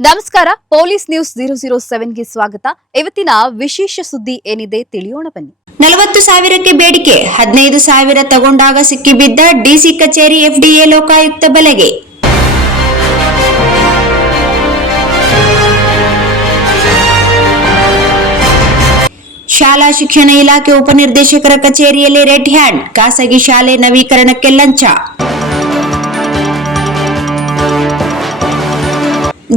ನಮಸ್ಕಾರ, police news 007ಗೆ ಸ್ವಾಗತ. ಇವತ್ತಿನ ವಿಶೇಷ ಸುದ್ದಿ ಏನಿದೆ ತಿಳಿಯೋಣ ಬನ್ನಿ. 40,000ಕ್ಕೆ ಬೇಡಿಕೆ, 15,000 ತಗೊಂಡಾಗ ಸಿಕ್ಕಿಬಿದ್ದ ಡಿಸಿ ಕಚೇರಿ ಎಫ್ಡಿಎ ಲೋಕಾಯುಕ್ತ ಬಲೆಗೆ. ಶಾಲಾ ಶಿಕ್ಷಣ ಇಲಾಖೆ ಉಪನಿರ್ದೇಶಕರ ಕಚೇರಿಯಲ್ಲಿ ರೆಡ್ ಹ್ಯಾಂಡ್, ಖಾಸಗಿ ಶಾಲೆ ನವೀಕರಣಕ್ಕೆ ಲಂಚ.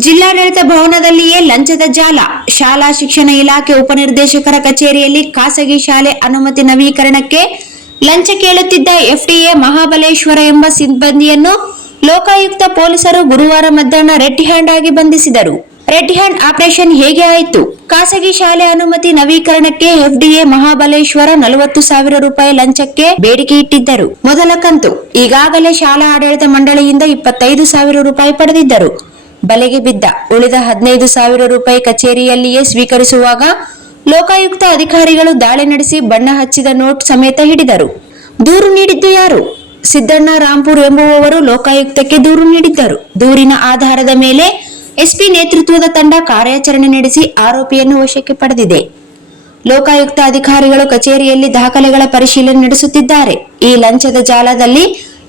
ಜಿಲ್ಲಾಡಳಿತ ಭವನದಲ್ಲಿಯೇ ಲಂಚದ ಜಾಲ, ಶಾಲಾ ಶಿಕ್ಷಣ ಇಲಾಖೆ ಉಪನಿರ್ದೇಶಕರ ಕಚೇರಿಯಲ್ಲಿ ಖಾಸಗಿ ಶಾಲೆ ಅನುಮತಿ ನವೀಕರಣಕ್ಕೆ ಲಂಚ ಕೇಳುತ್ತಿದ್ದ ಎಫ್ಡಿಎ ಮಹಾಬಲೇಶ್ವರ ಎಂಬ ಸಿಬ್ಬಂದಿಯನ್ನು ಲೋಕಾಯುಕ್ತ ಪೊಲೀಸರು ಗುರುವಾರ ಮಧ್ಯಾಹ್ನ ರೆಡ್ ಹ್ಯಾಂಡ್ ಆಗಿ ಬಂಧಿಸಿದರು. ರೆಡ್ ಹ್ಯಾಂಡ್ ಆಪರೇಷನ್ ಹೇಗೆ ಆಯಿತು? ಖಾಸಗಿ ಶಾಲೆ ಅನುಮತಿ ನವೀಕರಣಕ್ಕೆ ಎಫ್ಡಿಎ ಮಹಾಬಲೇಶ್ವರ 40,000 ರೂಪಾಯಿ ಲಂಚಕ್ಕೆ ಬೇಡಿಕೆ ಇಟ್ಟಿದ್ದರು. ಮೊದಲ ಕಂತು ಈಗಾಗಲೇ ಶಾಲಾ ಆಡಳಿತ ಮಂಡಳಿಯಿಂದ 25,000 ರೂಪಾಯಿ ಪಡೆದಿದ್ದರು. ಬಲೆಗೆ ಬಿದ್ದ ಉಳಿದ 15,000 ರೂಪಾಯಿ ಕಚೇರಿಯಲ್ಲಿಯೇ ಸ್ವೀಕರಿಸುವಾಗ ಲೋಕಾಯುಕ್ತ ಅಧಿಕಾರಿಗಳು ದಾಳಿ ನಡೆಸಿ ಬಣ್ಣ ಹಚ್ಚಿದ ನೋಟ್ ಸಮೇತ ಹಿಡಿದರು. ದೂರು ನೀಡಿದ್ದು ಯಾರು? ಸಿದ್ದಣ್ಣ ರಾಂಪುರ್ ಎಂಬುವವರು ಲೋಕಾಯುಕ್ತಕ್ಕೆ ದೂರು ನೀಡಿದ್ದರು. ದೂರಿನ ಆಧಾರದ ಮೇಲೆ ಎಸ್ಪಿ ನೇತೃತ್ವದ ತಂಡ ಕಾರ್ಯಾಚರಣೆ ನಡೆಸಿ ಆರೋಪಿಯನ್ನು ವಶಕ್ಕೆ ಪಡೆದಿದೆ. ಲೋಕಾಯುಕ್ತ ಅಧಿಕಾರಿಗಳು ಕಚೇರಿಯಲ್ಲಿ ದಾಖಲೆಗಳ ಪರಿಶೀಲನೆ ನಡೆಸುತ್ತಿದ್ದಾರೆ. ಈ ಲಂಚದ ಜಾಲದಲ್ಲಿ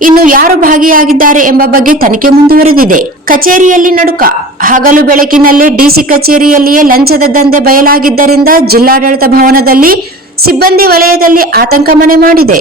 ಇನ್ನು ಯಾರು ಭಾಗಿಯಾಗಿದ್ದಾರೆ ಎಂಬ ಬಗ್ಗೆ ತನಿಖೆ ಮುಂದುವರೆದಿದೆ. ಕಚೇರಿಯಲ್ಲಿ ನಡುಕ, ಹಗಲು ಬೆಳಕಿನಲ್ಲೇ ಡಿಸಿ ಕಚೇರಿಯಲ್ಲಿಯೇ ಲಂಚದ ದಂಧೆ ಬಯಲಾಗಿದ್ದರಿಂದ ಜಿಲ್ಲಾಡಳಿತ ಭವನದಲ್ಲಿ ಸಿಬ್ಬಂದಿ ವಲಯದಲ್ಲಿ ಆತಂಕ ಮನೆ ಮಾಡಿದೆ.